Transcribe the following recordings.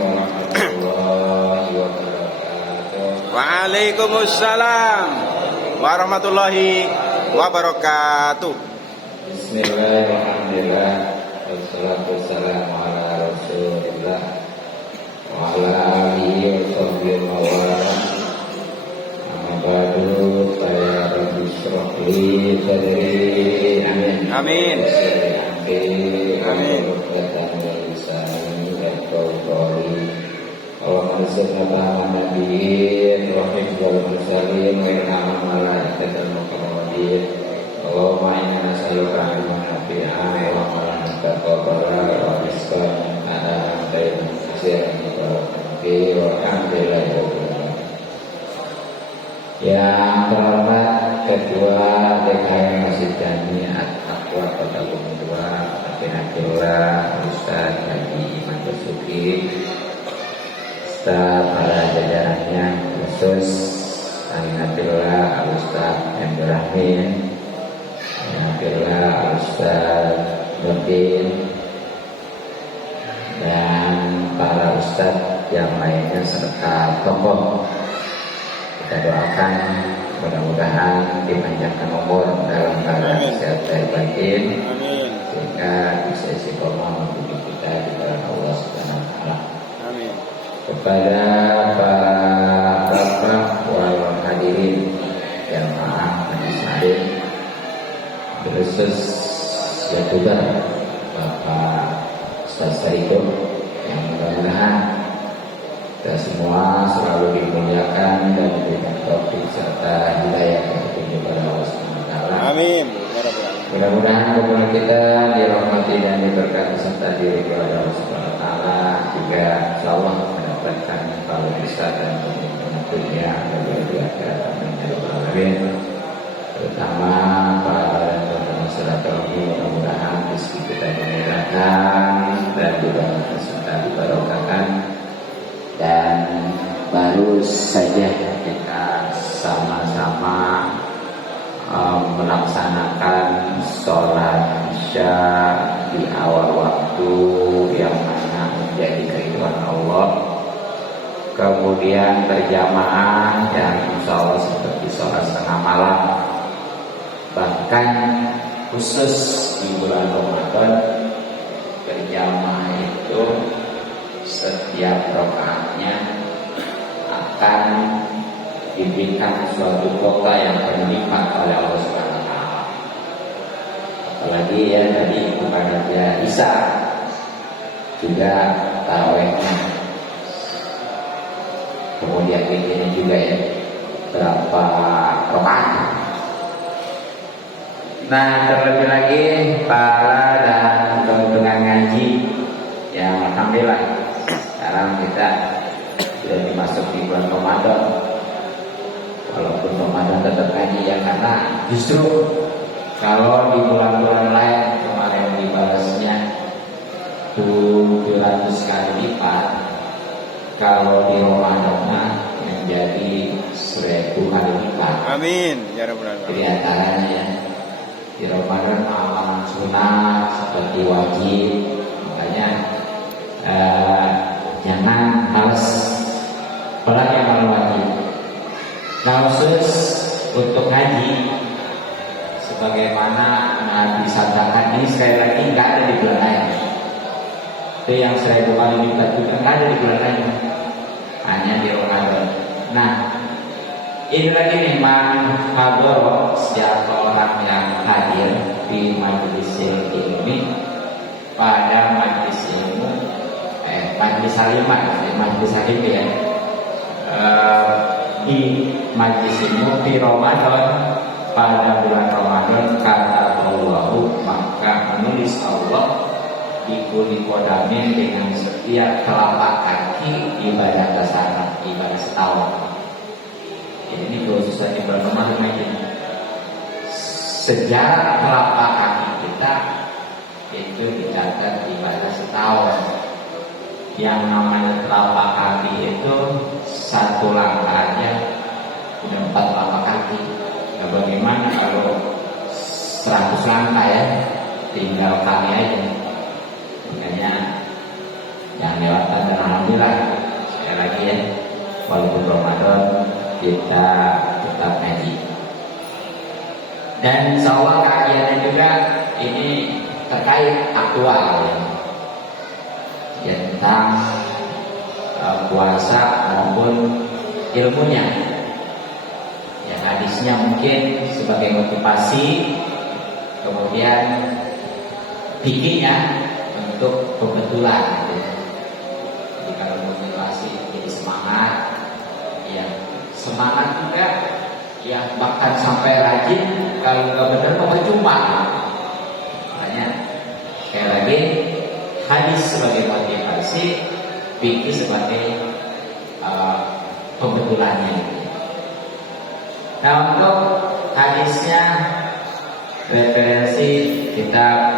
warahmatullahi wabarakatuh. Waalaikumsalam warahmatullahi wabarakatuh. Bismillahirrahmanirrahim. Wassalatu wassalamu ala Rasulillah wa ala alihi wa sahbihi wa wala. Amma ba'du, fa ya rabbi shrah li sadri. Amin. Amin. Amin. Allahumma salli ala Muhammadin wa hifdzal mursalin wa irhamil malaikatal muqarrabin. Allahumma inna nas'aluka ilman nafi'an wa amalan mutaqabbalan wa rizqan halalan thayyiban kasiran walhamdulillahi rabbil alamin. Yang terhormat Ketua DKM Masjid Jami'at Taqwa Kota Bumi 2, Afinatullah Ustaz Haji Iman Basuki, Ustaz para jajarannya, khusus Aminatillah Ustaz Abdul Rahmin, Aminatillah Ustaz Nurdin, dan para ustaz yang lainnya serta tokoh. Kita doakan mudah-mudahan dipanjangkan umur dalam keadaan sehat dan batin, sehingga bisa istiqomah menjadi kita di dalam Allah Subhanahu wa taala. Amin. Kepada para bapak wal hadirin jamaah majelis taklim, khusus ya juga Bapak Ustaz Saidul, yang mudah-mudahan kita semua selalu dimuliakan dan diberikan taufik serta hidayah petunjuk kepada Allah Subhanahu wa taala. Amin. Mudah-mudahan hubungan kita dirahmati dan diberkati serta diridhoi Allah Subhanahu wa taala, juga insyaallah mendapatkan pahala besar dan kemuliaan dunia dan di akhirat. Amin ya rabbal alamin. Terutama para dan silaturahmi, mudah-mudahan rezeki kita dimurahkan dan juga serta dibarokahkan. Dan baru saja kita sama-sama melaksanakan sholat Isya di awal waktu yang mana menjadi keridhaan Allah, kemudian berjamaah dan insya Allah seperti sholat setengah malam. Bahkan khusus di bulan Ramadan berjamaah itu setiap rakaatnya akan diberikan suatu kota yang berlipat oleh Allah Subhanahu wa taala. Apalagi ya tadi kepada Isya juga tarawihnya. Kemudian ini juga ya berapa rakaat. Nah, terlebih lagi para dan dengan ngaji yang alhamdulillah sekarang kita sudah dimasuki bulan Ramadan. Walaupun Ramadan tetap ngaji ya, karena justru kalau di bulan-bulan lain kemarin dibalasnya 700 kali lipat, kalau di Ramadan menjadi 1000 kali lipat. Amin ya rabbal alamin. Jadi antaranya di Ramadan amalan sunnah seperti wajib, makanya jangan males apalagi amalan wajib. Nah, khusus untuk haji, sebagaimana Nabi sabdakan, ini sekali lagi nggak ada di bulan lain. Itu yang 1000 kali lipat juga nggak ada di bulan lain, hanya di Ramadan. Nah, ini lagi nih hadhar, siapa orang yang hadir di majelis ini pada majelis ilmu, majelis halimat, majelis halim ya, di majelis ilmu di Ramadan, pada bulan Ramadan, kata Allah, maka menulis Allah di kuli kodamin dengan setiap telapak kaki ibadah tasana, ibadah setahun. Ini khususnya di bulan Ramadan ini. Sejarah telapak kaki kita itu dicatat ibadah setahun. Yang namanya telapak kaki itu satu langkah aja udah 4 telapak kaki. Nah, bagaimana kalau 100 langkah ya, tinggal kaki aja. Makanya yang lewatan dan alhamdulillah sekali lagi ya, walaupun Ramadan kita tetap ngaji. Dan insyaallah kajiannya juga ini terkait aktual ya, tentang puasa maupun ilmunya. Ya, hadisnya mungkin sebagai motivasi, kemudian fikihnya untuk kebetulan gitu. Jadi kalau motivasi jadi semangat, ya semangat juga ya, bahkan sampai rajin, kalau nggak benar mau percuma. Makanya sekali lagi, hadis sebagai motivasi, fikih sebagai kebetulannya. Nah, untuk hadisnya referensi kitab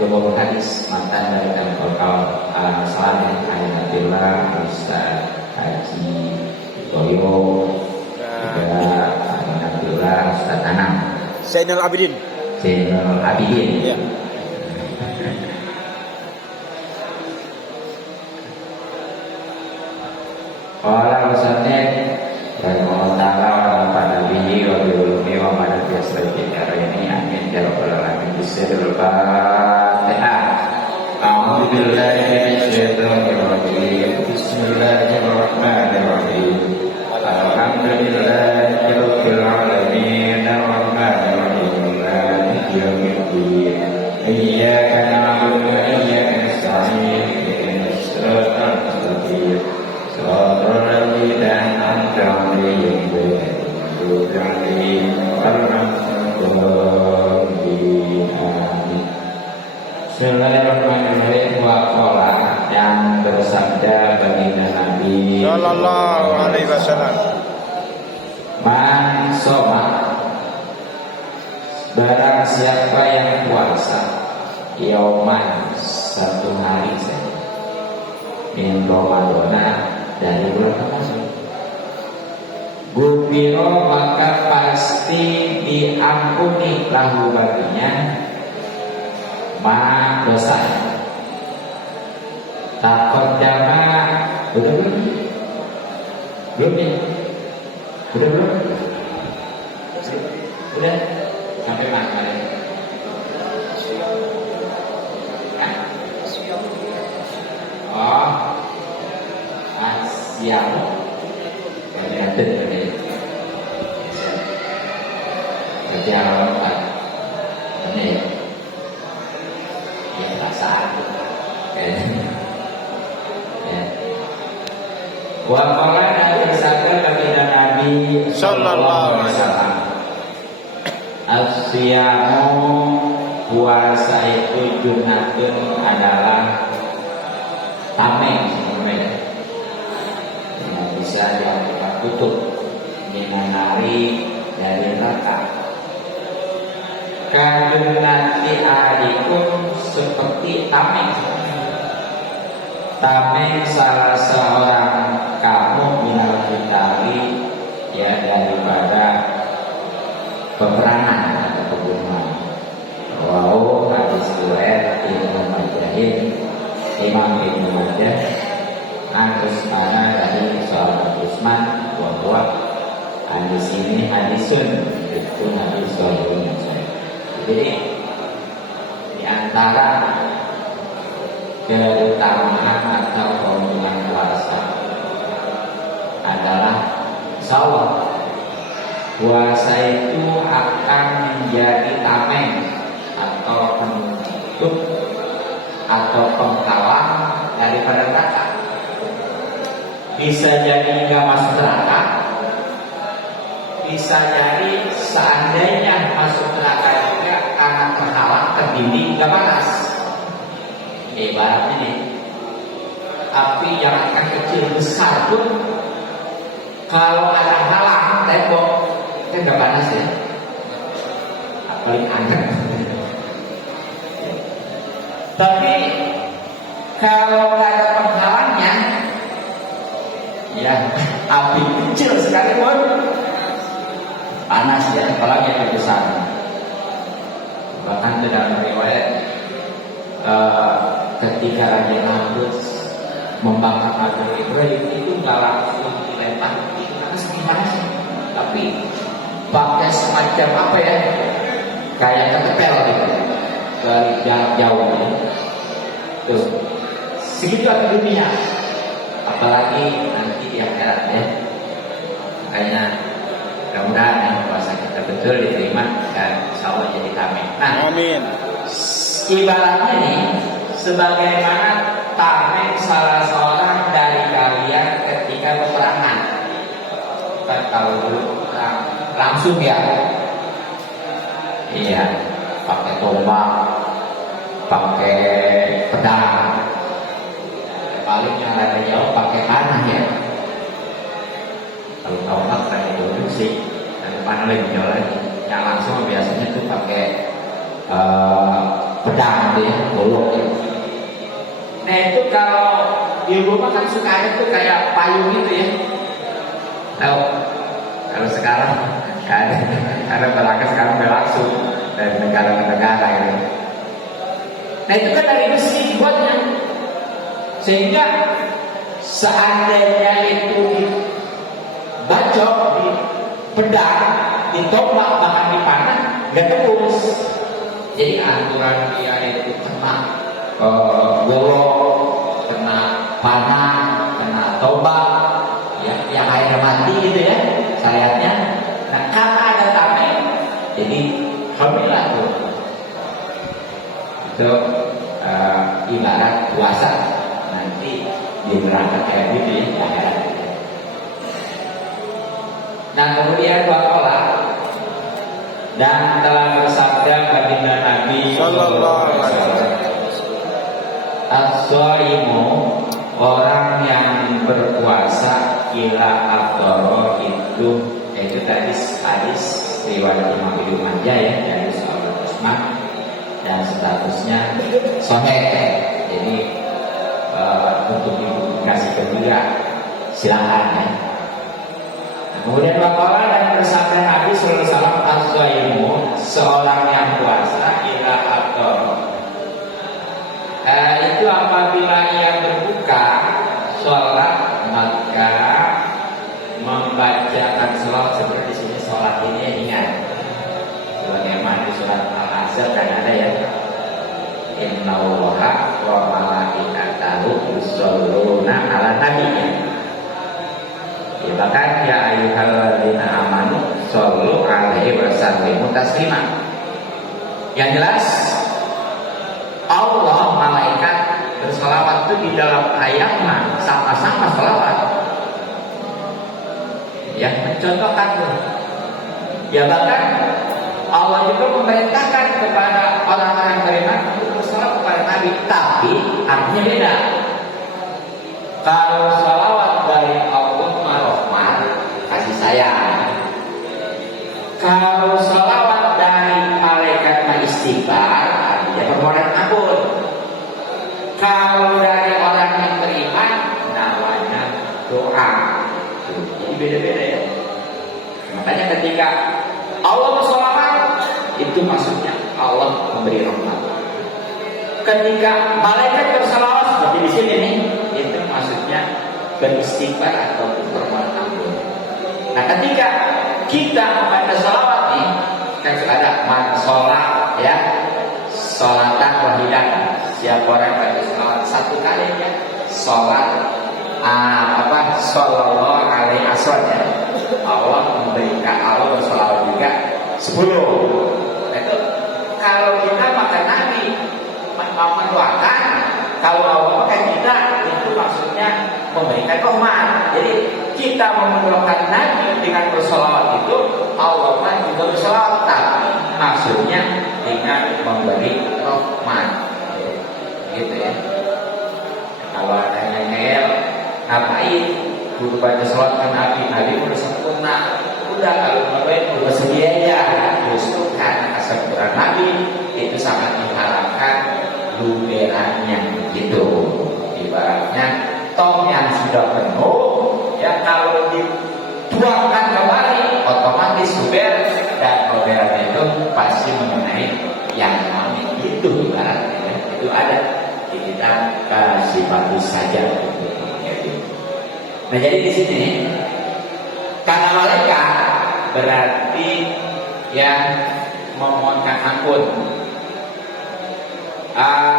Jumhur Hadis mantan dari kawan Al-Salih Al-Nabilah Ustaz Haji Toyo, juga Al-Nabilah Ustaz Tanam Zainal Abidin. Zainal Abidin. Ya. Qala Ustaz Rahimahullah ta'ala wa nabihi wa biulumi wa madad yasrati ini amin ya rabbal alamin. Bismillahirrahmanirrahim. A'udzu billahi minasy syaithanir rajim. Bismillahirrahmanirrahim. Alhamdulillahi rabbil alamin arrahmanir rahim maliki yaumiddin. Iyyaka na'budu wa iyyaka nasta'in ihdinas siratal mustaqim. Shiratal ladzina an'amta 'alaihim ghairil maghdubi 'alaihim waladdallin. Amin. Bismillahirrahmanirrahim. Wa qala, yang bersabda baginda Nabi Sallallahu alaihi wasallam. Man soma, barang siapa yang puasa yauman, satu hari saja, min Ramadana, dari bulan Ramadan, gufiro, maka pasti diampuni lahu baginya ma dosa takut jama. Udah belum? Belum ya? Udah belum? Udah? Sampai mana ya? Oh, siap. Kelihatan tadi. Berarti alamat ini ya? Ya perasaan. Ya. Wa qala Nabi bersabda baginda Nabi Sallallahu alaihi wasallam, as-siyamu, puasa itu junnatun, adalah tameng sebenarnya. Ya, bisa diartikan tutup, menari dari neraka. Kajunnati ahadikum, seperti tameng. Tameng salah seorang kamu minal qitali, ya, daripada peperangan atau pembunuhan. Wow, hadis riwayat Ibnu Majah, Imam Ibnu Majah, Anus mana dari seorang Utsman bahwa hadis ini hadisun itu hadis sahih. Jadi di antara keutamaan atau keuntungan puasa adalah insyaallah puasa itu akan menjadi tameng atau penutup atau penghalang daripada neraka. Bisa jadi nggak masuk neraka, bisa jadi seandainya masuk neraka juga karena terhalang, terdinding, nggak panas. Ibarat ini api yang akan kecil besar pun, kalau ada halang tembok itu nggak panas ya, apalagi hangat. Tapi kalau nggak ada penghalangnya, ya api kecil sekalipun panas ya, apalagi yang besar. Bahkan dalam riwayat ketika Raja Namrud membakar Nabi Ibrahim itu nggak langsung dilempar, itu harus dibahas, tapi pakai semacam apa ya, kayak ketepel gitu dari jarak jauh ya. Terus segitu aja dunia, apalagi nanti di akhirat ya. Makanya mudah-mudahan ya, puasa kita betul diterima dan insya Allah jadi tameng. Nah, Amin. ibaratnya nih sebagaimana tameng salah seorang dari kalian ketika peperangan. Kan kalau dulu langsung ya, iya, pakai tombak, pakai pedang, paling yang ada jauh pakai panah ya. Kalau tombak kan itu sih, dan panah lebih jauh lagi. Yang langsung biasanya tuh pakai pedang gitu ya, golok ya. Nah itu kalau di rumah kan suka ada tuh kayak payung gitu ya. Tahu? Kalau sekarang ada, karena berangkat sekarang udah langsung dari negara ke negara gitu. Nah itu kan dari besi dibuatnya, sehingga seandainya itu dibacok, di pedang, ditombak, bahkan dipanah, nggak tembus. Jadi aturan dia itu kena golok, kena panah, kena tombak, ya, yang air mati gitu ya, syariatnya. Nah karena ada tameng, jadi alhamdulillah tuh itu ibarat puasa nanti di neraka kayak gitu ya, akhirat. Nah kemudian waqala, dan telah bersabda baginda Nabi Sallallahu alaihi wasallam, as-shaimu, orang yang berpuasa ila abdoro itu tadi hadis riwayat Imam Ibnu Majah ya, dari Sahabat Utsman dan statusnya sahih. Jadi untuk dipublikasikan juga silakan ya. Kemudian waqala, dan bersabda Nabi sallallahu alaihi wasallam, as-shaimu, seorang yang puasa ila abdoro, itu apabila ia berbuka sholat maka membacakan sholat seperti di sini. Sholat ini ingat sebagaimana di surat Al-Ahzab kan ada ya, innallaha wa malaikatahu yusholluna ala nabi ya. Bahkan ya ayyuhalladzina amanu shollu alaihi wa sallimu taslima. Yang jelas Allah, malaikat berselawat itu di dalam ayatnya sama-sama selawat. Ya, mencontohkan tuh. Ya bahkan Allah juga memerintahkan kepada orang-orang beriman untuk berselawat kepada Nabi, tapi artinya beda. Kalau selawat dari Allah rahmat, kasih sayang. Kalau selawat dari malaikat istighfar, artinya permohonan ampun. Kalau dari orang yang beriman, namanya doa. Jadi beda-beda ya. Makanya ketika Allah berselawat, itu maksudnya Allah memberi rahmat. Ketika malaikat berselawat seperti di sini nih, itu maksudnya beristighfar atau permohonan ampun. Nah, ketika kita membaca selawat nih, kan sudah ada man sholat ya, sholatan wahidatan. Siapa orang baca selawat satu kali ya, sholat sallallahu alaihi wasallam ya, Allah memberikan, Allah berselawat juga 10. Itu kalau kita makan Nabi mendoakan, kalau Allah makan kita, itu maksudnya memberikan rahmat. Jadi kita mendoakan Nabi dengan berselawat itu, Allah juga berselawat, tapi maksudnya dengan memberi rahmat, gitu ya. Kalau ada yang ngeyel, ngapain guru baca selawat ke Nabi, Nabi udah sempurna, udah kalau ngapain udah bersedia aja. Justru karena kesempurnaan Nabi itu sangat diharapkan luberannya gitu. Ibaratnya tong yang sudah penuh ya, kalau dituangkan kembali otomatis luber, dan luberannya itu pasti mengenai yang lain. Itu ibaratnya ya. Itu ada di kita kasifatu saja. Nah jadi di sini karena malaikat berarti yang memohonkan ampun.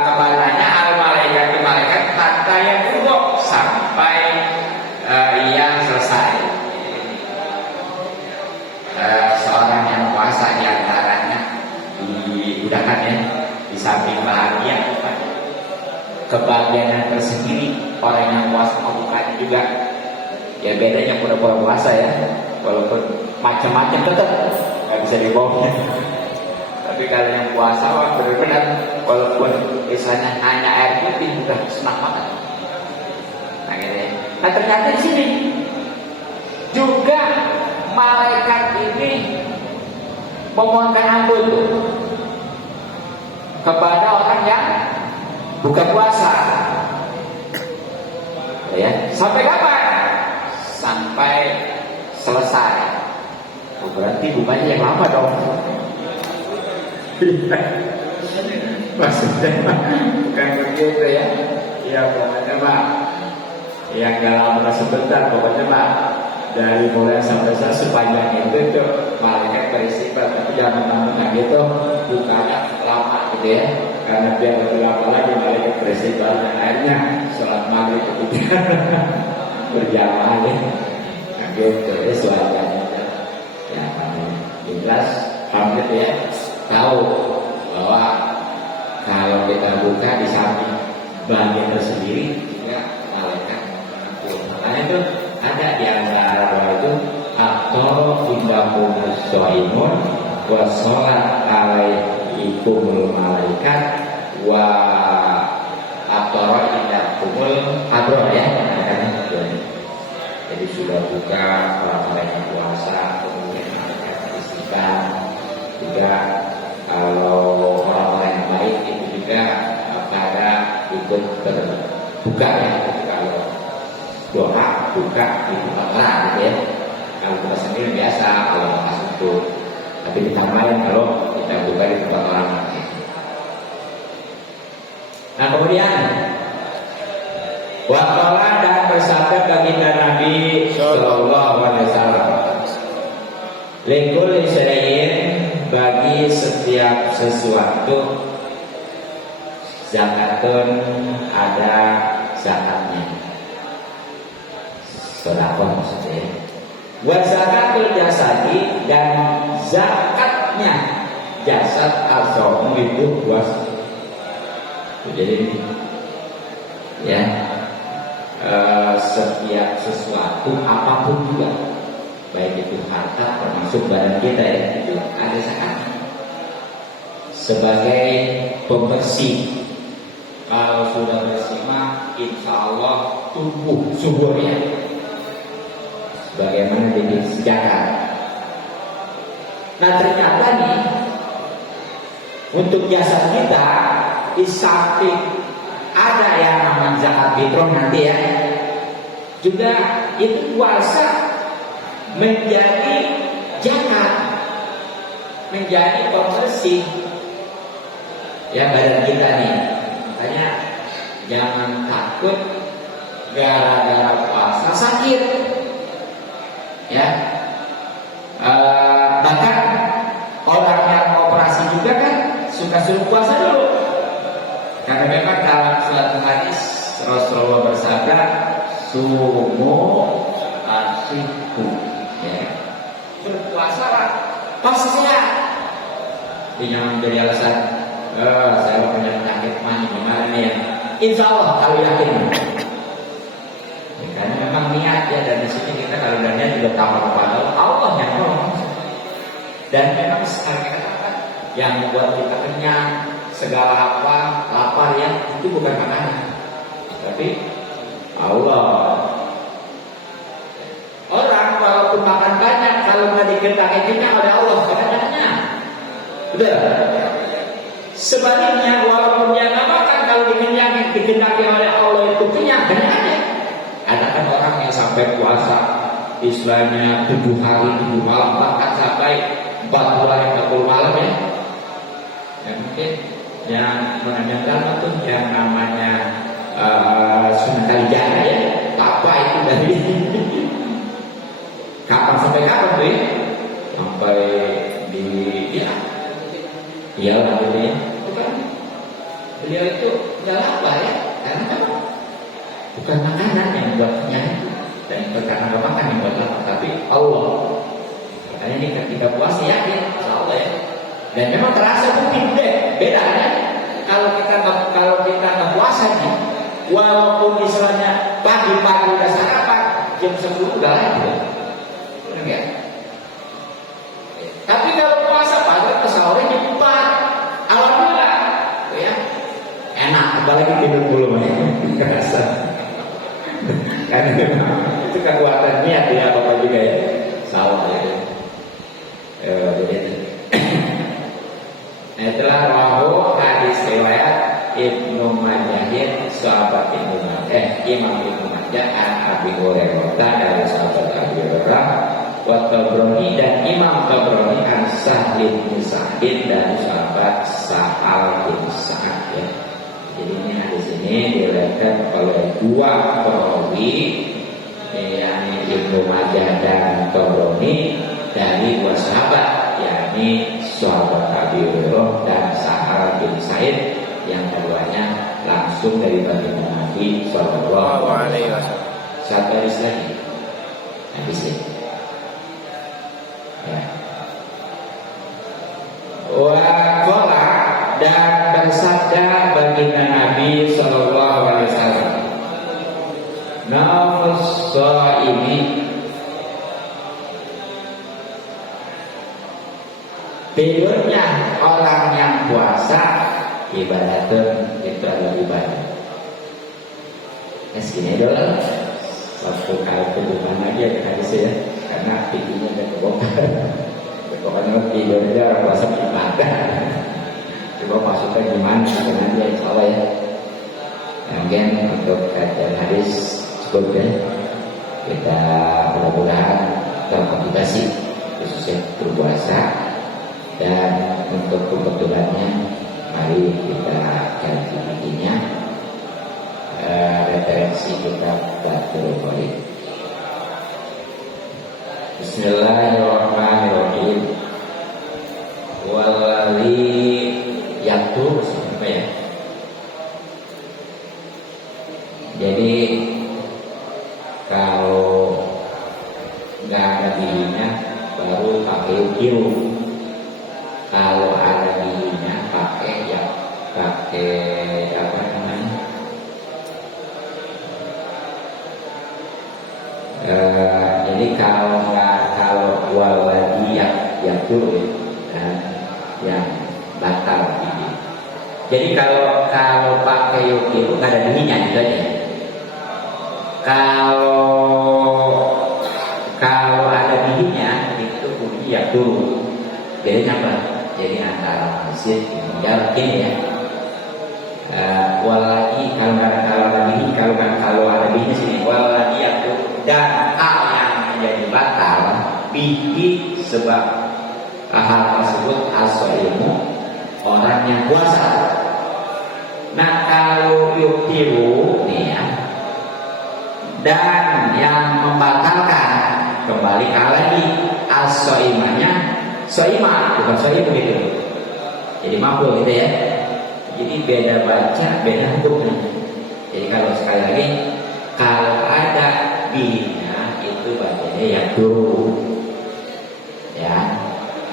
Kepadanya al malaikat hatta yang buruk sampai ia selesai. Seorang yang puasa diantaranya dimudahkan ya, di samping bahagia kebahagiaan tersendiri. Orang yang puasa bukan juga ya, bedanya pura-pura puasa ya, walaupun macam-macam tetap nggak bisa dibohong. Tapi kalau yang puasa benar-benar walaupun misalnya hanya air putih sudah senang banget. Nah, gitu ya. Nah ternyata di sini juga malaikat ini memohonkan ampun kepada orang yang buka puasa. Ya, sampai kapan? Sampai selesai. Berarti bukanya yang lama dong. Maksudnya bukan begitu ya. Ya pokoknya Pak, yang gak lama sebentar pokoknya Pak. Dari mulai sampai sepanjang itu tuh malaikat beristighfar. Tapi jangan lama gitu, bukanya lama gitu ya. Karena biar lebih lama lagi malaikat beristighfar. Akhirnya sholat maghrib kemudian berjamaah ya. Nah gitu ya suaranya. Ya jelas pamit ya. Tahu bahwa kalau kita buka di samping bagian tersendiri juga malaikat mengampuni. Makanya itu ada di antara doa itu atau indakumul shaimun wa sholat alaikumul malaikat wa atau indakumul adro ya. Jadi sudah buka orang-orang yang puasa kemudian malaikat istighfar juga. Kalau orang-orang yang baik itu juga pada ikut terbuka ya. Kalau doa buka di tempat orang gitu ya. Kalau kita sendiri biasa kalau masuk itu. Tapi ditambahin kalau kita buka di tempat orang lain. Nah kemudian waqala dan bersabda baginda Nabi Sallallahu Alaihi Wasallam, lekul syai'in, bagi setiap sesuatu zakatun ada zakatnya. Sedekah maksudnya. Wa zakatul jasadi, dan zakatnya jasad al-shaum itu puas. Jadi ya setiap sesuatu apapun juga, baik itu harta termasuk badan kita ya, itu ada zakatnya sebagai pembersih. Kalau sudah bersih mah insya Allah tubuh suburnya bagaimana jadi sejarah. Nah ternyata nih untuk jasad kita di samping ada yang namanya zakat fitrah nanti ya, juga itu puasa menjadi zakat, menjadi pembersih ya badan kita nih. Makanya jangan takut gara-gara puasa sakit ya. Bahkan orang yang operasi juga kan suka suruh puasa dulu, karena memang dalam suatu hadis Rasulullah bersabda sumu asiku ya, berpuasa lah pasti sehat. Jangan menjadi alasan saya punya penyakit mani gimana nih ya. Insya Allah kalau yakin ya, karena memang niat ya. Dan di sini kita kalau niat juga tahu kepada Allah yang tolong. Dan memang sekarang yang membuat kita kenyang segala apa lapar ya, itu bukan makanan tapi Allah. Orang walaupun makan banyak kalau nggak dikendaki kenyang oleh Allah kadang-kadangnya udah. Sebaliknya walaupun dia nggak makan kalau dikendaki oleh Allah itu kenyang kadang-kadang. Ada kan orang yang sampai puasa istilahnya 7 hari 7 malam, bahkan sampai 40 hari 40 malam ya. Ya mungkin yang menanyakan itu yang namanya Sunan Kalijaga ya. Apa itu dari kapan sampai kapan tuh ya? Sampai di ya lah gitu ya. Bukan beliau itu nggak lapar ya, karena kan bukan makanan yang buatnya dan karena nggak makan yang buat lapar, tapi Allah. Makanya ini ketika puasa yakin Allah ya. Dan memang terasa mungkin beda ya. Kalau kita nggak puasa nih, walaupun misalnya pagi-pagi udah sarapan, jam 10 udah lanjut, enggak. Tapi kalau puasa pagi ke sore jam 4, alhamdulillah, ya enak. Apalagi minum dulu ya, kerasa. Karena itu kekuatan niat ya bapak juga ya, salah ya. Jadi itulah rawu hadis riwayat Ibnu Majah, sahabat Imam Ibnu Majah an Abi Hurairah dari sahabat Abi Hurairah, wa Tabrani dan Imam Tabrani an Sa'id bin Sa'id dari sahabat Sa'al bin Sa'ad ya. Jadi ini hadis ini diriwayatkan oleh dua perawi, yakni Ibnu Majah dan Tabrani, dari dua sahabat, yakni sahabat Abi Hurairah dan Sa'al bin Sa'id, yang keduanya langsung dari baginda Nabi Sallallahu Alaihi Wasallam. Satu hadis lagi, hadis ini. Ya. Waqala dan bersabda baginda Nabi Sallallahu Alaihi Wasallam, nafas ini tidurnya orang yang puasa ibadatun itu adalah ibadah. Segini dulu waktu kali kebukan aja hadis ya, karena pikinya udah kebongkar. Pokoknya tidurnya orang puasa ibadah. Coba masuknya gimana nanti insya Allah ya. Kemudian untuk kajian hadis sebutnya kita mudah-mudahan termotivasi khususnya berpuasa. Dan untuk kebetulannya mari kita ganti intinya referensi kita Fathul Bari. Bismillahirrahmanirrahim. Walali yaktu apa ya? Jadi kalau nggak ada dirinya baru pakai kiru. Kalau ada dirinya pakai apa namanya? Jadi kalau waladi yang turun yang batal ini. Jadi kalau pakai yukiru nggak ada dirinya gitu aja. Kalau ada dirinya itu bunyi yang turun. Jadi apa? Jadi antara masjid yakin ya. Waladi kalau ada bihi sini waladi itu dan hal yang menjadi batal bihi sebab hal tersebut as-shaimu orang yang puasa. Nah kalau yukiru nih ya, dan yang membatalkan kembali lagi as-shaimanya soima bukan soim begitu. Jadi maful gitu ya. Jadi beda baca, beda hukumnya. Jadi kalau sekali lagi kalau ada bihinya itu bacanya yang dulu. Ya,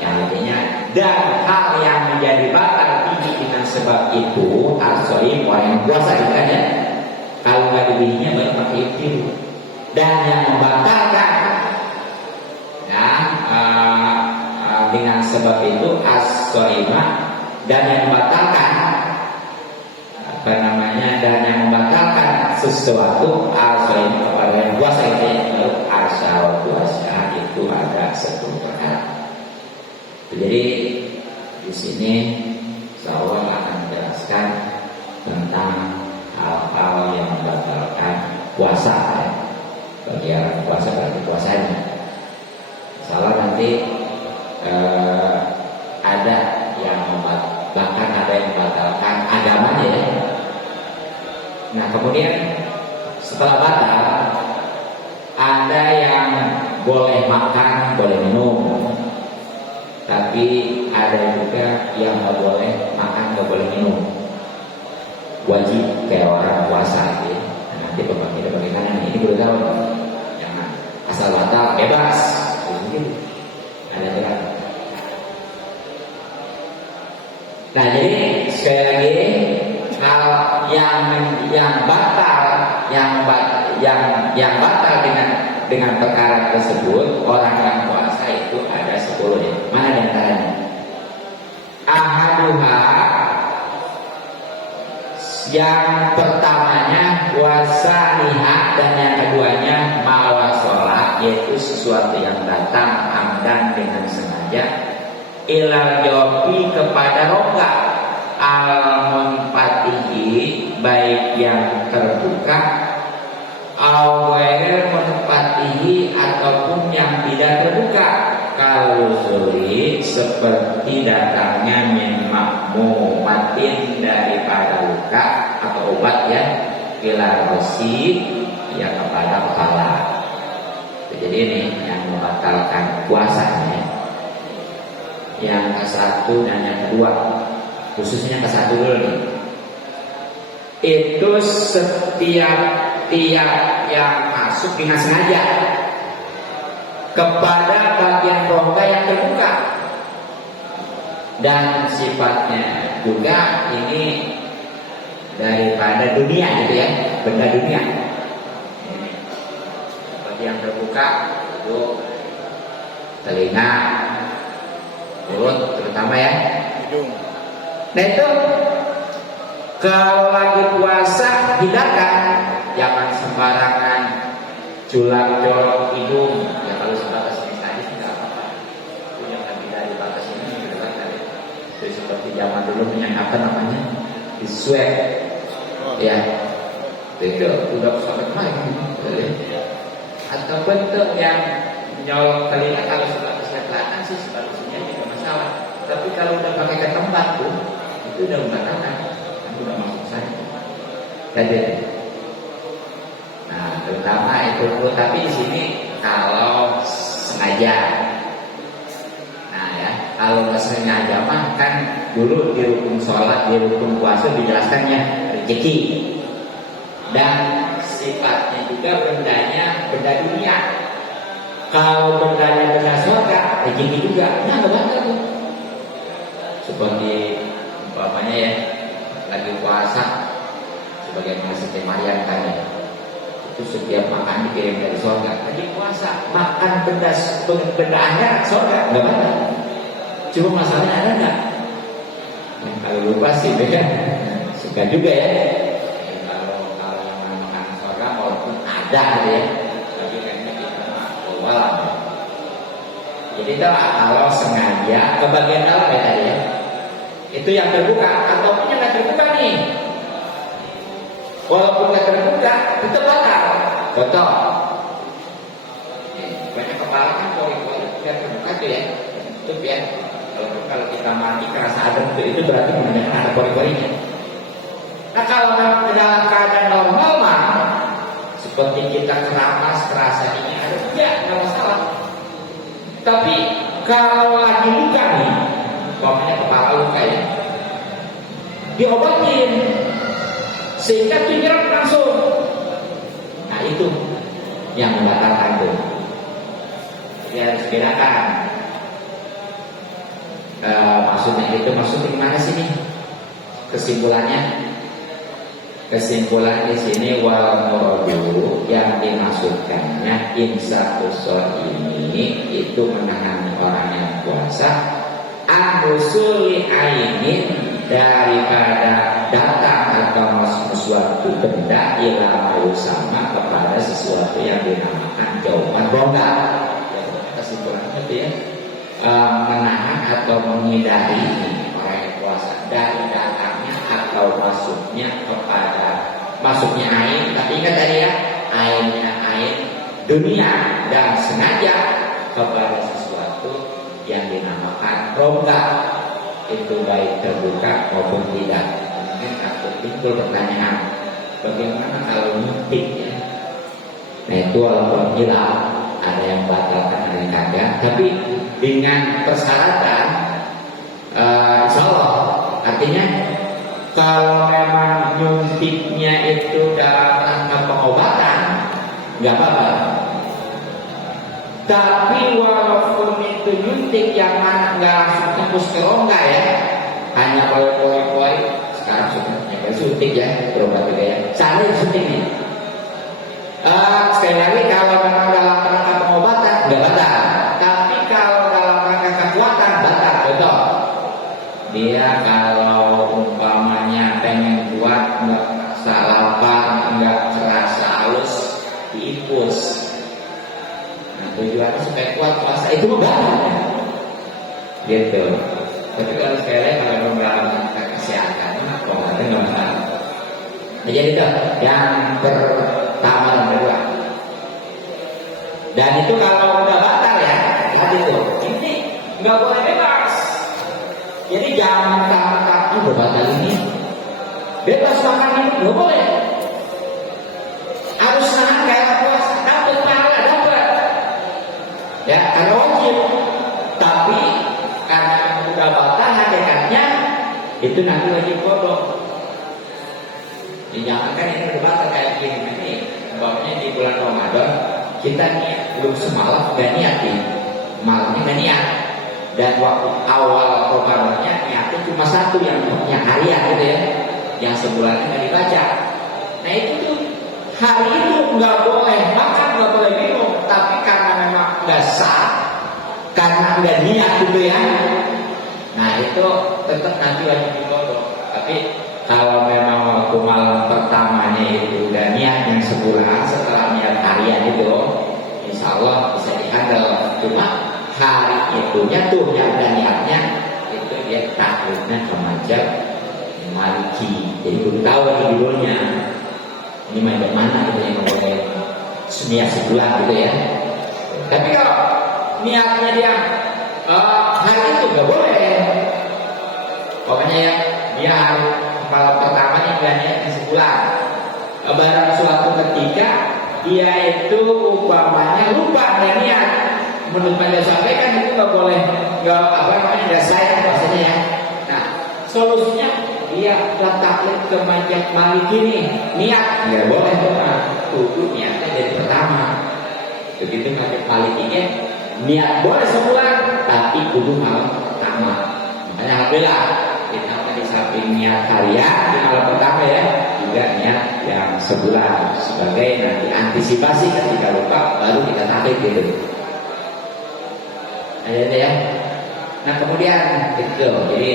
yang artinya dan hal yang menjadi batal bihi dengan sebab itu as-soim orang yang puasa kan ya. Kalau nggak ada bihinya baik pakai itu. Dan yang membatalkan ya dengan sebab itu as-shaimah dan yang membatalkan dan yang membatalkan sesuatu as-shaimah kepada yang puasa itu asal puasa itu ada 10 perkara. Jadi di sini saya akan menjelaskan tentang hal-hal yang membatalkan puasa ya. Bagi orang puasa berarti puasanya. Salah nanti ada yang bahkan ada yang membatalkan agamanya ya. Nah kemudian setelah batal, ada yang boleh makan, boleh minum, tapi ada juga yang nggak boleh makan, nggak boleh minum, wajib kayak orang puasa gitu. Nah, nanti kita bagaimana nih? Ini baru tahu, jangan asal batal bebas, gitu. Ada aturan. Nah jadi sekali lagi hal yang batal dengan perkara tersebut, orang yang puasa itu ada 10 ya. Mana di antaranya? Ahaduha, yang pertamanya puasa lihat, dan yang keduanya mawa sholat, yaitu sesuatu yang datang amdan dengan sengaja, ilal jopi kepada rongga, al munfatihi baik yang terbuka, awal munfatihi ataupun yang tidak terbuka, kalau sulit seperti datangnya min makmumatin daripada luka atau obat ya, ila rosi ya kepada kepala. Jadi ini yang membatalkan puasanya. Yang ke satu dan yang kedua, khususnya ke satu dulu nih. Itu setiap yang masuk dengan sengaja kepada bagian rongga yang terbuka, dan sifatnya juga ini daripada dunia gitu ya, benda dunia. Seperti yang terbuka itu telinga, mulut terutama ya, hidung. Nah itu kalau lagi puasa hindarkan, jangan sembarangan colak hidung. Ya kalau sebatas ini tadi tidak apa-apa. Punya lebih dari batas ini gitu kan tadi. Jadi seperti zaman dulu punya apa namanya, di swab, ya. Itu udah sampai kemana? Atau bentuk yang nyolok telinga, kalau sebatasnya kelihatan sih sebatasnya tidak masalah. Tapi kalau udah pakai ke tempat tuh, itu udah membatalkan, udah masuk sana. Jadi, nah terutama itu, tapi di sini kalau sengaja, nah ya, kalau nggak sengaja mah kan dulu di rukun sholat, di rukun puasa dijelaskannya rezeki, dan sifatnya juga bendanya benda dunia. Kalau bendanya benda surga, rezeki juga, nah nggak batal tuh. Seperti umpamanya ya, lagi puasa, sebagai Siti Maryam tadi, itu setiap makan dikirim dari surga. Lagi puasa, makan benda akhirat surga, nggak batal. Cuma masalahnya ada nggak? Nah, kalau lupa sih beda, suka juga ya. Kalau yang makan surga walaupun ada gitu ya, tapi kayaknya kita awal. Jadi kalau sengaja ke bagian dalam ya tadi ya, itu yang terbuka ataupun yang nggak terbuka nih. Walaupun nggak terbuka, itu batal, kotor. Banyak kepala kan pori-pori yang terbuka tuh ya, tutup ya. Kalau kita mandi kerasa adem itu berarti menandakan ada pori-porinya. Nah kalau dalam keadaan normal mah, seperti kita keramas, kerasa ini ada, ya nggak masalah. Tapi kalau lagi luka nih, pokoknya kepala luka ya, diobatin sehingga pikiran langsung. Nah itu yang membatalkan tuh. Jadi harus bedakan. Maksudnya gimana sih nih? Kesimpulan di sini wal muradu yang dimaksudkannya insya usul ini itu menahan orang yang puasa anusuli ainin daripada datang atau sesuatu benda ilmu sama kepada sesuatu yang dinamakan jauhan rongga. Ya, kesimpulannya itu ya, menahan atau menghindari orang yang puasa dari datangnya atau masuknya air. Tapi ingat tadi ya, airnya air dunia dan sengaja kepada sesuatu yang dinamakan rongga. itu baik terbuka maupun tidak. Mungkin takut timbul pertanyaan, bagaimana kalau nyuntik ya? Nah itu walaupun hilang, ada yang batalkan, ada yang kagak, tapi dengan persyaratan insya Allah, artinya kalau memang nyuntiknya itu dalam rangka pengobatan nggak apa-apa. Tapi walaupun itu nyuntik yang mana nggak langsung tembus ke rongga ya, hanya poin-poin sekarang sudah nyampe suntik ya, berobat juga ya. Saya suntik nih. Sekali lagi kalau memang dalam rangka pengobatan nggak batal. Tapi kalau dalam rangka kekuatan batal, betul. Dia kalau umpamanya pengen kuat nggak rasa lapar, nggak terasa halus, diinfus. Nah tujuannya supaya kuat puasa itu batal. Gitu. Tapi kalau sekali kalau memperlakukan kesehatan, pengobatan nggak masalah. Nah, jadi itu yang pertama dan kedua. Dan itu kalau udah batal ya, lihat itu. Ini nggak boleh bebas. Jadi jangan mentang-mentang udah batal ini bebas makan ini nggak boleh. Harus nahan kayak puasa, dapat pahala dapat. Ya, karena wajib. Tapi karena udah batal hakikatnya itu nanti wajib kodok. Jangankan ini udah batal kayak gini nanti, umpamanya di bulan Ramadan kita niat belum semalam gak niat nih, malamnya gak niat. Dan waktu awal Ramadannya niatnya cuma satu yang harian gitu ya, yang sebulannya nggak dibaca. Nah itu tuh hari itu nggak boleh makan, nggak boleh minum, tapi karena memang nggak sah, karena nggak niat gitu ya. Nah itu tetap nanti wajib dikodok. Tapi kalau memang waktu malam pertamanya itu udah niat yang sebulan, setelah niat harian itu, insya Allah bisa dihandle. Cuma hari itunya tuh yang ada niatnya itu dia takutnya ke mazhab Maliki. Jadi belum tahu lagi judulnya. Ini mazhab mana gitu yang boleh niat sebulan gitu ya. Tapi kalau niatnya dia hari itu nggak boleh. Pokoknya ya dia harus kalau pertamanya nggak niatnya sebulan. Barang suatu ketika dia itu umpamanya lupa dan niat. Menurut Majelis sampaikan itu nggak boleh, nggak apa namanya, nggak saya maksudnya ya. Nah solusinya dia taklid ke mazhab Maliki nih, niat nggak boleh kudu niatnya dari pertama. Begitu mazhab Malikinya niat boleh sebulan, tapi kudu malam pertama. Makanya alhamdulillah kita di samping niat harian di malam pertama ya, juga niat yang sebulan sebagai nanti antisipasi ketika lupa baru kita taklid gitu. Ada ya. Nah kemudian itu, jadi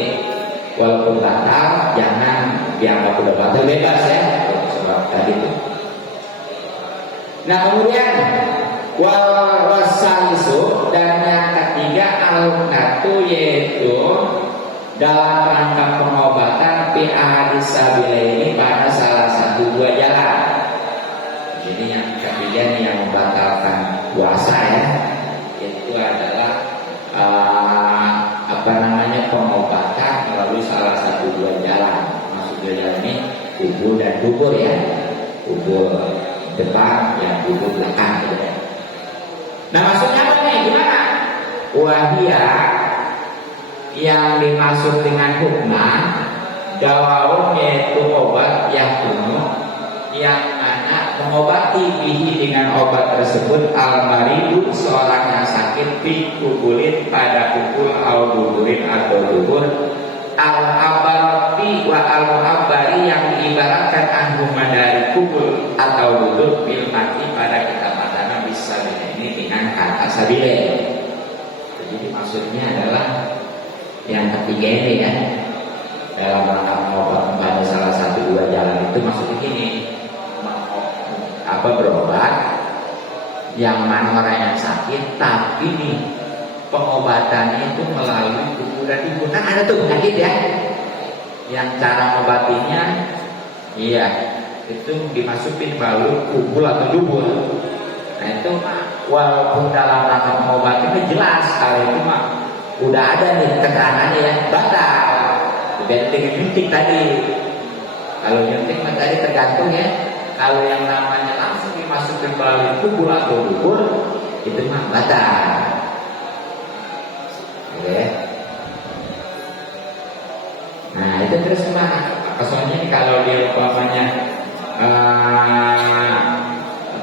walaupun batal jangan dianggap udah batal, bebas ya. Sebab tadi itu. Nah kemudian wal wasalisu, dan yang ketiga al-natu, yaitu dalam rangka pengobatan fi ahadis sabilaini pada salah satu dua jalan. Jadi yang ketiga yang membatalkan puasa ya, itu adalah pengobatan melalui salah satu dua jalan. Maksud dua jalan ini kubur dan kubur ya, kubur depan yang kubur belakang gitu ya. Nah maksudnya apa nih, gimana? Wahia yang dimaksud dengan hukman dawaun, yaitu obat yang penuh, yang mana mengobati bihi dengan obat tersebut al-maridu, seorang yang sakit, bi kubulin pada kubul al duburin atau dubur, al-abarati wa al-mu'abbari yang diibaratkan anhuma dari kubul atau dubur bil mati pada kitab matana bisa ini dengan kata sabile. Jadi maksudnya adalah yang ketiga ini ya, dalam rangka obat pada salah satu dua jalan itu maksudnya gini, berobat yang mana orang yang sakit, tapi nih pengobatannya itu melalui kubur dan dubur. Kan ada tuh penyakit ya, yang cara mengobatinya iya itu dimasukin balu kubur atau dubur. Nah itu mah walaupun dalam rangka pengobatan jelas kalau itu mah udah ada nih keterangannya ya, batal. beda dengan nyuntik tadi. Kalau nyuntik tadi tergantung ya. Kalau yang namanya langsung dimasukin melalui kubur atau dubur, itu mah batal. Oke. Nah itu terus gimana? Soalnya kalau dia umpamanya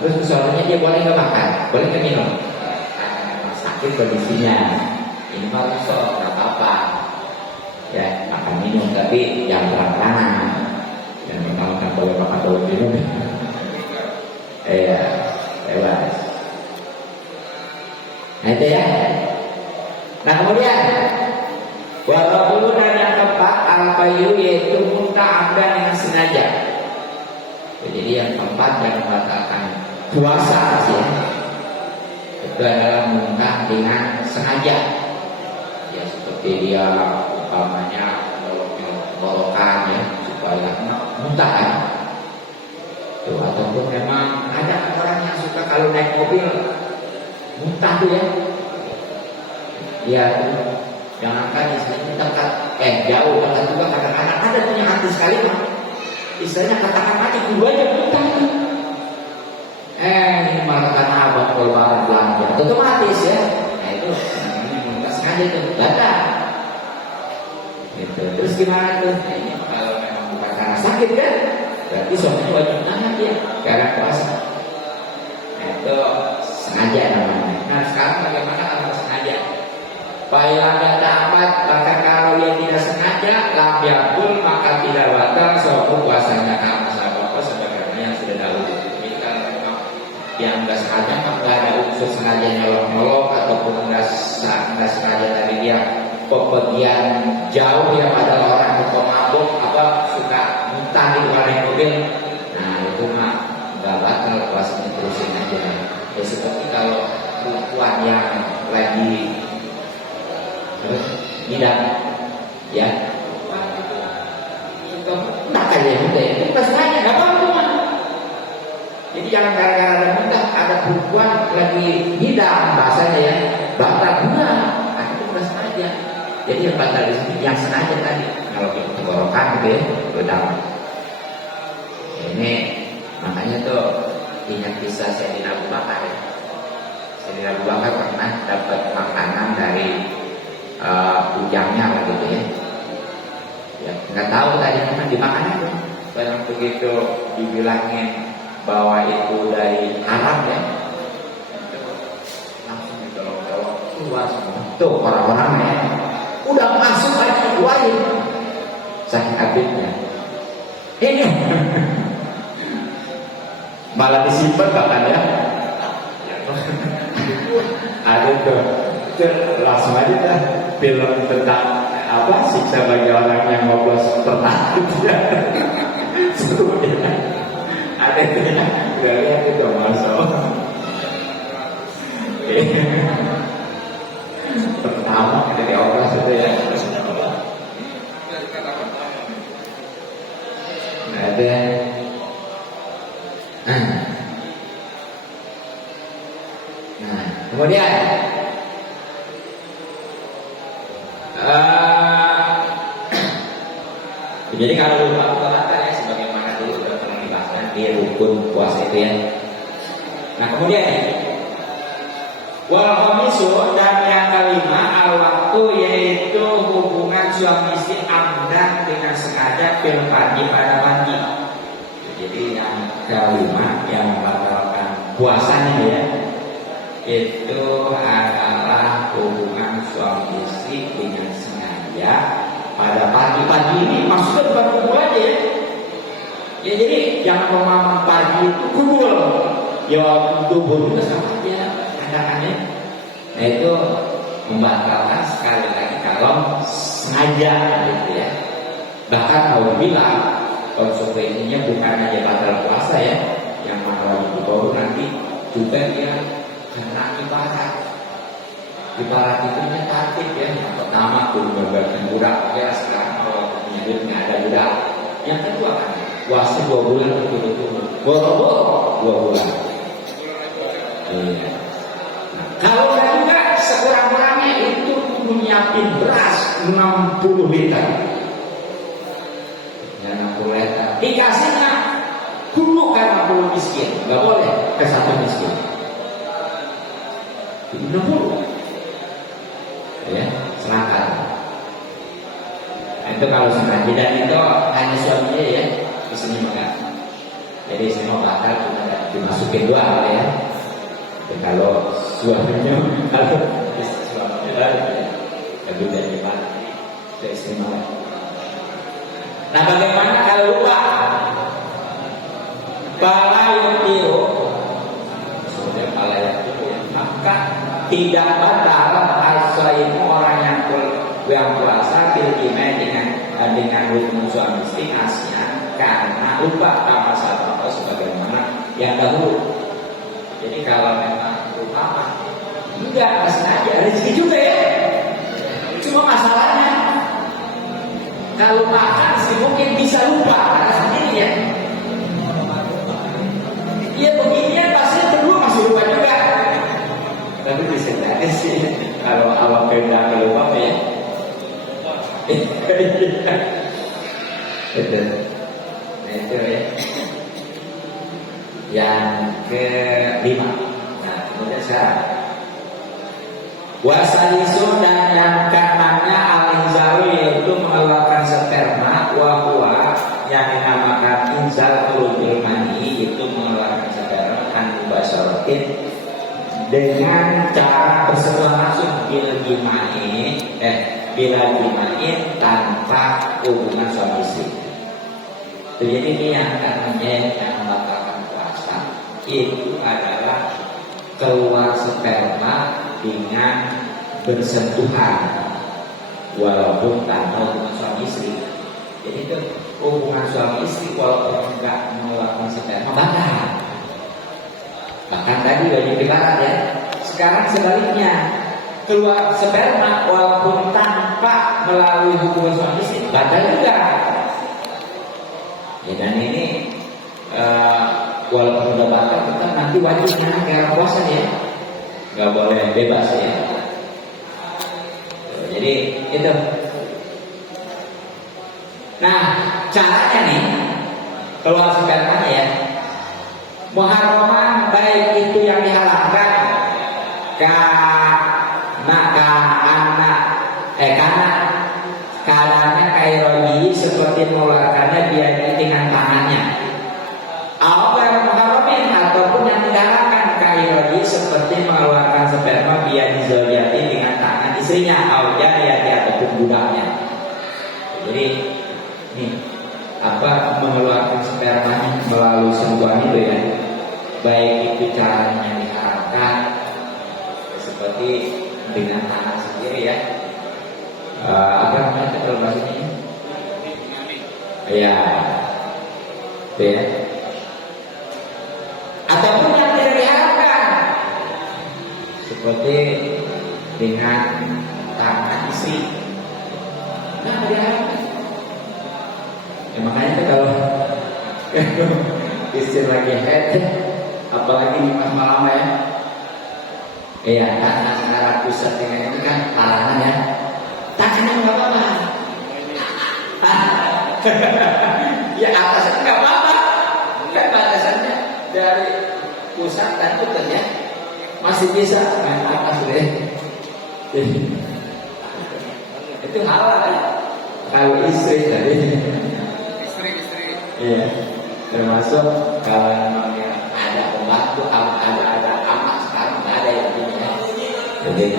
terus soalnya dia boleh nggak makan, boleh nggak minum? Sakit kondisinya, ini mah rusak, nggak apa-apa. Ya makan minum, tapi jangan terang-terangan. Yang memang boleh makan boleh minum. Bebas. Nah itu ya. Nah kemudian walaupun yang keempat al-bayu yaitu muntah ada dengan sengaja. Jadi yang keempat yang membatalkan puasa sih ya, itu adalah muntah dengan sengaja. Ya seperti dia umpamanya ngolok-ngolokan ya supaya muntah kan. Tuh, ataupun memang ada orang yang suka kalau naik mobil muntah tuh ya. Ya jangankan istilahnya dekat, jauh dekat juga kadang-kadang ada tuh yang hati sekali mah. Istilahnya katakan aja dulu aja muntah tuh. Ini malah karena abang keluar belanja, otomatis ya. Nah itu muntah sengaja tuh, batal. Gitu. Terus gimana tuh? Nah, ini kalau memang bukan karena sakit kan? Berarti suaminya wajib nahan dia karena puasa. Nah itu sengaja namanya. Nah sekarang bagaimana kalau sengaja? Baiklah dia dapat, maka kalau dia tidak sengaja lam yakul maka tidak batal suatu puasanya karena apa sebagaimana yang sudah dahulu. Jadi kalau memang yang nggak sengaja nggak ada unsur sengaja nyolong-nyolong ataupun nggak sengaja tadi dia pepergian jauh ya pada orang atau mabuk apa suka muntah di luar mobil. Nah itu mah nggak batal puasanya, terusin aja. Ya seperti kalau perempuan yang lagi tidak ya muntah aja muntah ya itu sengaja nggak apa-apa mah. Jadi jangan gara-gara ada muntah ada perempuan lagi hidang bahasanya ya batal enggak, nah itu udah sengaja. Jadi yang batal di sini yang sengaja tadi kalau kita tenggorokan gitu ya udah. Ini makanya tuh ingat kisah Sayyidina Abu Bakar ya. Sayyidina Abu Bakar pernah dapat makanan dari ujangnya lah gitu ya. Ya nggak tahu tadi memang dimakan itu. Barang begitu dibilangin bahwa itu dari haram ya, langsung ditolong-tolong keluar semua. Tuh orang-orang ya udah masuk aja keluarin. Sakit hatinya. Ini malah disimpan bahkan ya. Ada tuh. Langsung aja dah film tentang apa siksa bagi orang yang ngoblos tertakut ya. Seru ya. Ada itu ya. Udah lihat itu masuk. Pertama kita dioplos itu ya. Ada. Nah kemudian jadi kalau lupa batal ya sebagaimana dulu sudah pernah dibahaskan di rukun puasa itu ya. Nah kemudian wal khamisu dan yang kelima al waktu yaitu hubungan suami istri amdan dengan sengaja fil pagi pada pagi. Jadi yang kelima yang membatalkan puasanya ya itu adalah hubungan suami istri dengan sengaja pada pagi-pagi ini. Maksudnya bukan kumpul aja ya. Ya jadi jangan memang pagi itu kumpul. Ya tubuh juga sama aja kadang-kadang. Nah itu membatalkan sekali lagi kalau sengaja gitu ya. Bahkan kalau bilang konsekuensinya bukan hanya batal puasa ya, yang mana wajib baru nanti juga dia kena ibarat. Ibarat itu tertib ya. Yang pertama tuh memberikan budak ya, sekarang kalau punya duit nggak ada budak. Yang kedua kan puasa 2 bulan betul-betul boro-boro 2 bulan. Iya. Nah, kalau juga sekurang-kurangnya itu kudu nyiapin beras 60 liter. miskin, nggak boleh ke satu miskin. 60 ya, selangkah. Itu kalau sengaja, dan itu hanya suaminya ya, istrinya enggak. Jadi semua batal cuma dimasukin dua ya. Dan kalau suaminya kalau suaminya lebih dari mati, dari semua. Nah, bagaimana kalau lupa? Pala yutiru, sudah pala yutiru, maka tidak batal asaimu orang yang puasa bilgimai dengan hubungan suami istri asnya karena lupa tanpa saat atau sebagaimana yang dahulu. Jadi kalau memang lupa enggak sengaja, rezeki juga ya. Cuma masalahnya kalau makan sih mungkin bisa lupa karena sendiri ya. Iya beginian pasti berdua masih lupa juga. Tapi bisa jadi sih kalau awal beda lupa ya. Betul. Nah itu ya. Yang kelima. Nah kemudian saya wasalisun, dan yang keenamnya al-inzalu, yaitu mengeluarkan sperma, wahwa yang dinamakan inzal turunul mani, itu mengeluarkan sperma tanpa syaratin dengan cara bersentuhan langsung bila dimain tanpa hubungan suami istri. Jadi ini yang namanya yang membatalkan puasa itu adalah keluar sperma dengan bersentuhan walaupun tanpa hubungan suami istri. Jadi itu hubungan suami istri walaupun enggak mengeluarkan sperma batal. Bahkan tadi wajib dibarat ya. Sekarang sebaliknya, keluar sperma walaupun tanpa melalui hubungan suami istri batal juga. Ya, dan ini walaupun sudah batal tetap nanti wajibnya kayak puasa ya, nggak boleh bebas ya. Jadi itu. Nah caranya nih keluar sperma ya, muharraman baik itu yang dihalalkan karena keadaannya kairoi seperti mengeluarkannya biaya dengan tangannya. Awal muharramin ataupun yang dihalalkan kairoi seperti mengeluarkan sperma biaya zuriati dengan tangan istrinya, awjariati ataupun budaknya. Jadi nih mengeluarkan spermanya melalui sentuhan itu ya, baik itu caranya diharamkan seperti dengan tangan sendiri ya, apa namanya kalau bahasanya ya, itu ya, ataupun yang tidak diharamkan seperti dengan tangan istri, nah diharamkan. Ya, makanya itu kalau istri lagi head, apalagi di malam ya, iya tangan arah pusat dengan ini kan larangan ya, tangannya nggak apa-apa, ya atasnya nggak apa-apa, kan batasannya dari pusat dan putih ya, masih bisa main atas deh, itu halal ya, kalau istri tadi. Iya, termasuk kalau memangnya ada pembantu, ada anak sekarang nggak ada yang punya. Jadi,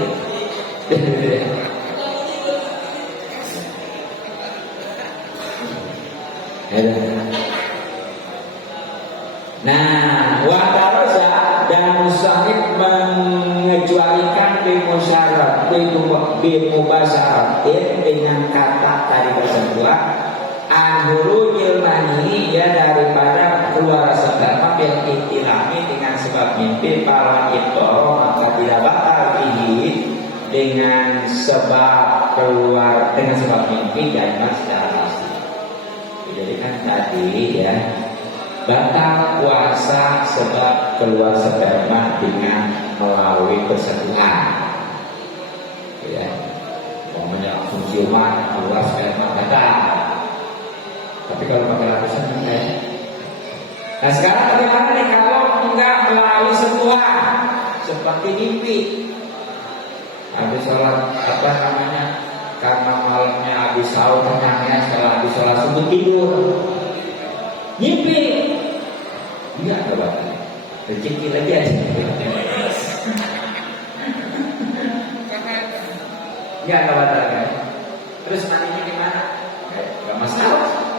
nah, watarosa dan musannif mengecualikan bimubasyaratin dengan kata tadi bersentuhan. Anhuru jilmani ya daripada keluar sperma bil ihtilami dengan sebab mimpi para iftoro, maka tidak batal bihi dengan sebab keluar dengan sebab mimpi dan secara pasti. Jadi kan tadi ya batal puasa sebab keluar sperma dengan melalui bersentuhan. Ya, momennya langsung ciuman keluar sperma batal. Tapi kalau pakai lapisan enggak ya. Nah sekarang bagaimana nih kalau enggak melalui sentuhan seperti mimpi? Habis sholat apa namanya? Karena malamnya habis sahur kenyangnya, setelah habis sholat subuh tidur, mimpi, enggak apa-apa, rezeki lagi aja. Enggak batal kan? Terus mandinya gimana? Enggak masalah.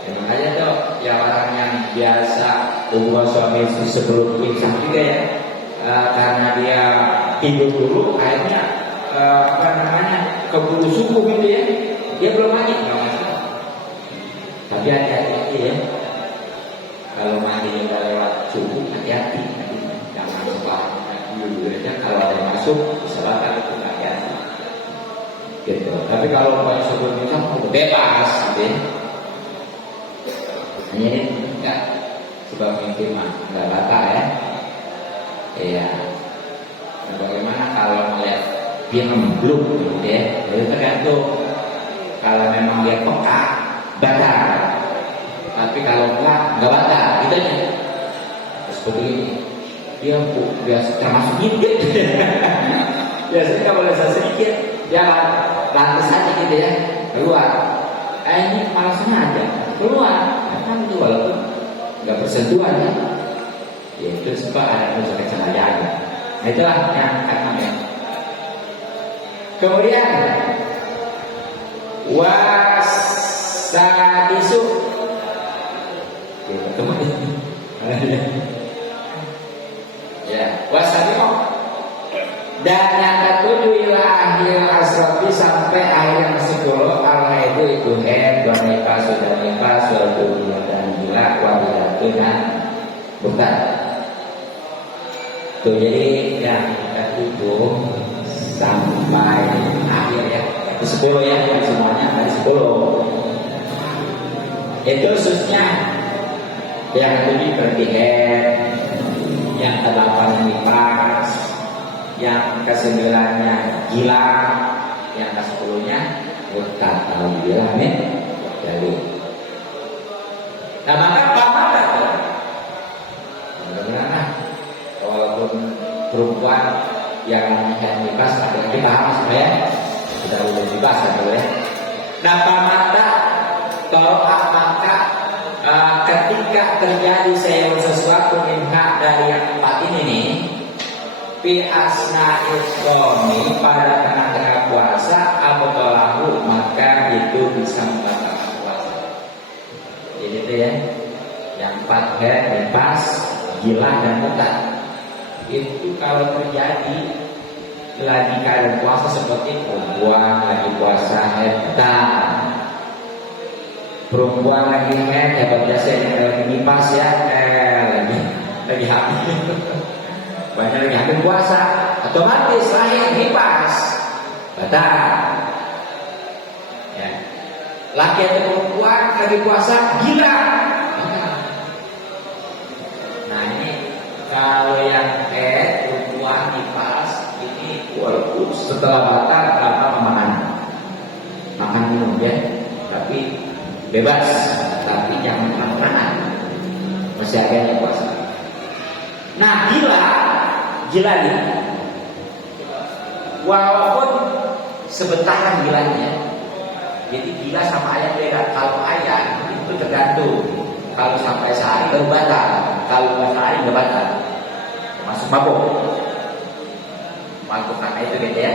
Memang aja dok, ya orang yang biasa hubungan suami istri sebelum imsak juga ya, karena dia tidur dulu, akhirnya apa namanya keburu subuh gitu ya, dia belum mandi, nggak masalah. Tapi hati-hati ya, kalau mandi udah lewat subuh hati-hati, jangan sembarangan dulu aja, kalau ada yang masuk silakan itu hati-hati. Gitu. Tapi kalau pas sebelum imsak bebas, gitu ya. Ini enggak sebab mimpi mah enggak batal ya. Iya. Nah, bagaimana kalau melihat film belum gitu ya? Jadi tergantung. Kalau memang dia peka batal. Tapi kalau enggak batal. Gitu aja. Seperti ini. Dia biasa termasuk gigit. Biasanya kalau boleh sedikit, dia lantas aja gitu ya keluar. Ini malah sengaja keluar. Kan itu walaupun nggak bersentuhan ya, itu sebab ada unsur kesengajaan. Nah itulah yang kata. Kemudian wasadisu, ya wasadisu, dan yang ketujuh ila akhir asrofi sampai akhir yang 10 itu head, dua nifas, sudah nifas, suatu dan gila, wadidatuna bukan. Tuh jadi yang ketujuh sampai akhir ya, itu 10 ya, semuanya ada 10. Itu khususnya yang ketujuh berarti head, yang ke-8 nifas, yang ke-9-nya gila, yang ke-10-nya bukan tahu bilang ya dari. Nah maka pahala tuh, benar-benar walaupun perempuan yang nifas ada yang paham supaya sudah dibahas kan ya. Nah pamata toro'ah maka ketika terjadi sesuatu minha dari yang 4 ini nih, fi asna'il qomi pada tengah-tengah puasa abtalahu maka itu bisa membatalkan puasa. Jadi itu ya, yang 4 head, nifas, gila dan mutat. Itu kalau terjadi lagi keadaan puasa seperti perempuan lagi puasa head, perempuan lagi head, ya biasanya lagi nifas ya, lagi hamil. Banyak lagi hampir puasa, otomatis lahir nifas batal. Ya. Laki atau perempuan lagi puasa gila. Nah ini kalau yang perempuan nifas ini walaupun setelah batal apa makan minum ya, tapi bebas, tapi jangan makan, masih ada yang puasa. Nah gila nih, walaupun sebentaran gilanya, jadi gila sama ayam beda. Kalau ayam itu tergantung, kalau sampai sehari baru batal, kalau nggak sehari nggak batal, termasuk mabuk karena itu beda ya.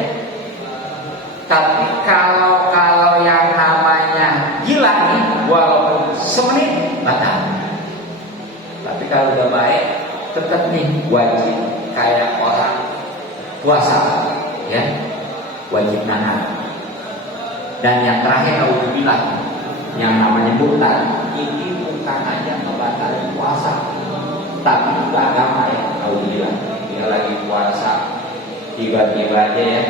Tapi kalau yang namanya gila nih, walaupun semenit batal, tapi kalau udah baik tetap nih wajib kayak orang puasa ya, wajib nahan. Dan yang terakhir kalau dibilang yang namanya murtad, ini bukan hanya membatalkan puasa tapi juga agama ya. Kalau dibilang dia lagi puasa tiba-tiba aja ya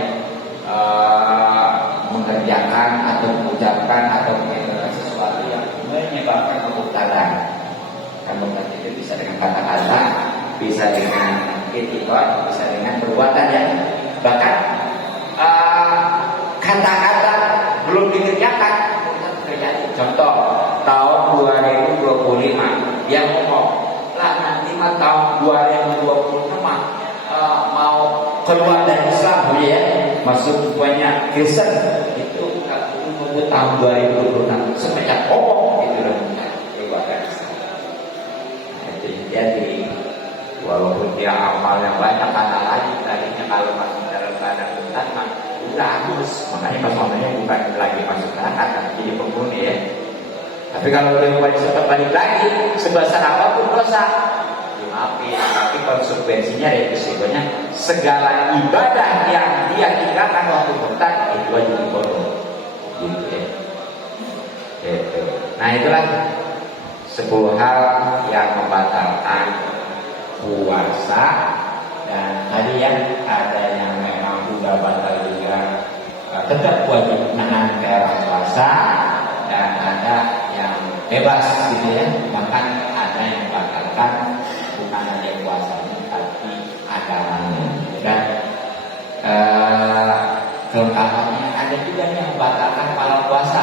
mengerjakan atau mengucapkan atau mengerjakan sesuatu yang menyebabkan kemurtadan. Kan murtad itu bisa dengan kata-kata, bisa dengan etikat, bisa dengan perbuatan ya. Bahkan kata-kata belum dikerjakan terjadi. Contoh tahun 2025 dia ngomong 2020 mau keluar dari Islam ya, masuk banyak Kristen itu menunggu tahun 2026 semenjak itu loh keluar dari Islam. Jadi walaupun dia amal yang banyak karena lagi tadinya kalau masuk dalam keadaan hutan mah udah habis, makanya pas mamanya bukan lagi masuk neraka tapi jadi penghuni ya. Tapi kalau udah balik lagi sebesar apapun dosa dimaafin, tapi konsekuensinya resikonya segala ibadah yang dia tinggalkan waktu murtad itu wajib dikodok gitu ya. Gitu. Nah itulah 10 hal yang membatalkan puasa. Dan tadi ya ada yang memang sudah batal juga tetap wajib nahan kayak puasa, dan ada yang bebas gitu ya, bahkan ada yang membatalkan bukan ada puasanya tapi agamanya. Dan kelengkapannya ada juga yang membatalkan pahala puasa.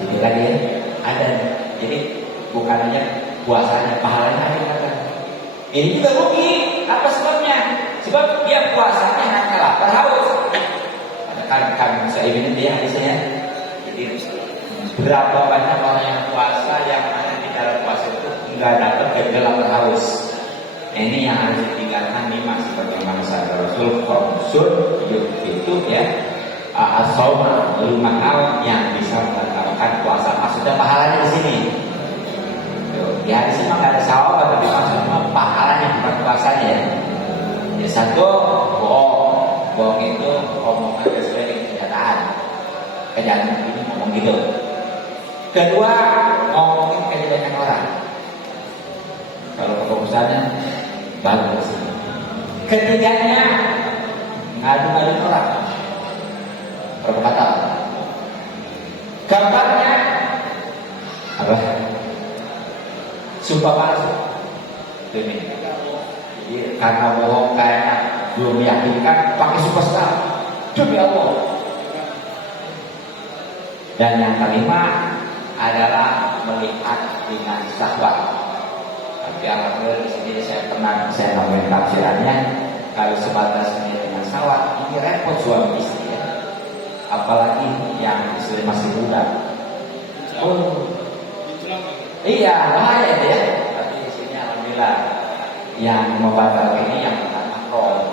Jadi lagi ya, ada. Jadi bukan hanya puasanya, pahalanya ada. Ini juga rugi. Apa sebabnya? Sebab dia puasanya hanya lapar haus. Kan saya ini dia hadisnya. Jadi berapa banyak orang yang puasa yang mana di dalam puasa itu enggak dapat kerja lapar haus. Ini yang harus ditinggalkan 5 sebagaimana sabda Rasul Qomsun itu ya. As-sauma 5 hal yang bisa membatalkan puasa. Maksudnya pahalanya di sini. Di hadis ini nggak ada sawab, tapi maksudnya pahalanya bukan puasanya ya. Ya satu, bohong itu omongan sesuai dengan kenyataan. Jangan ini ngomong gitu. Kedua, ngomongin kejelekan orang. Kalau keputusannya bagus. Ketiganya ngadu-ngadu orang. Berkata. Keempatnya apa? Sumpah palsu. Demi. Jadi karena bohong kayaknya belum meyakinkan, pakai superstar. Demi Allah. Dan yang kelima adalah melihat dengan syahwat. Tapi alhamdulillah di sini saya nemuin tafsirannya, kalau sebatas ini dengan syahwat ini repot suami istri ya. Apalagi yang istri masih muda. Iya, bahaya itu ya. Tapi di sini alhamdulillah yang membatalkan ini yang makro.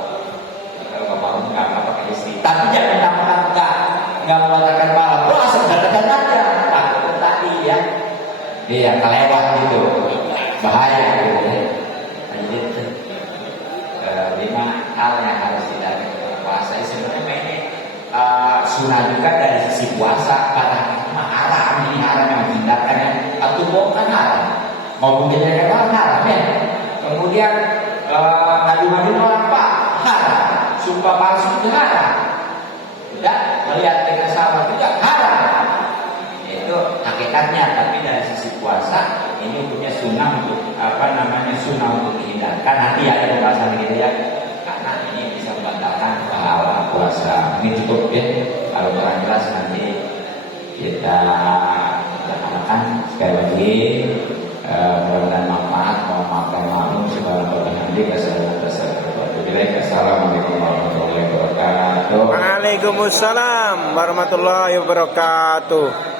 Kalau mau nggak pakai istri. Tapi jangan mentang-mentang nggak membatalkan malam. Asal dadakan aja. Takut tadi ya. Iya, kelewat gitu. Bahaya gitu ya. Jadi 5 hal yang harus dilakukan puasa. Sebenarnya ini sunnah juga dari sisi puasa. Pada haram, ini haram yang dihindarkan ya. Atau bohong kan haram, ngomong kejelekan orang haram ya. Kemudian ngadu-ngadu orang pak haram, sumpah palsu itu haram, tidak melihat dengan sahabat juga haram. Itu hakikatnya. Tapi dari sisi puasa ini hukumnya sunnah untuk sunnah untuk dihindarkan. Nanti ada pembahasan gitu ya, karena ini bisa membatalkan pahala puasa. Ini cukup ya. Kalau kurang jelas nanti kita laksanakan. Sekali lagi mudah-mudahan manfaat. Mohon maaf dan maklum segala pertanyaan. Assalamualaikum warahmatullahi wabarakatuh. Waalaikumsalam warahmatullahi wabarakatuh.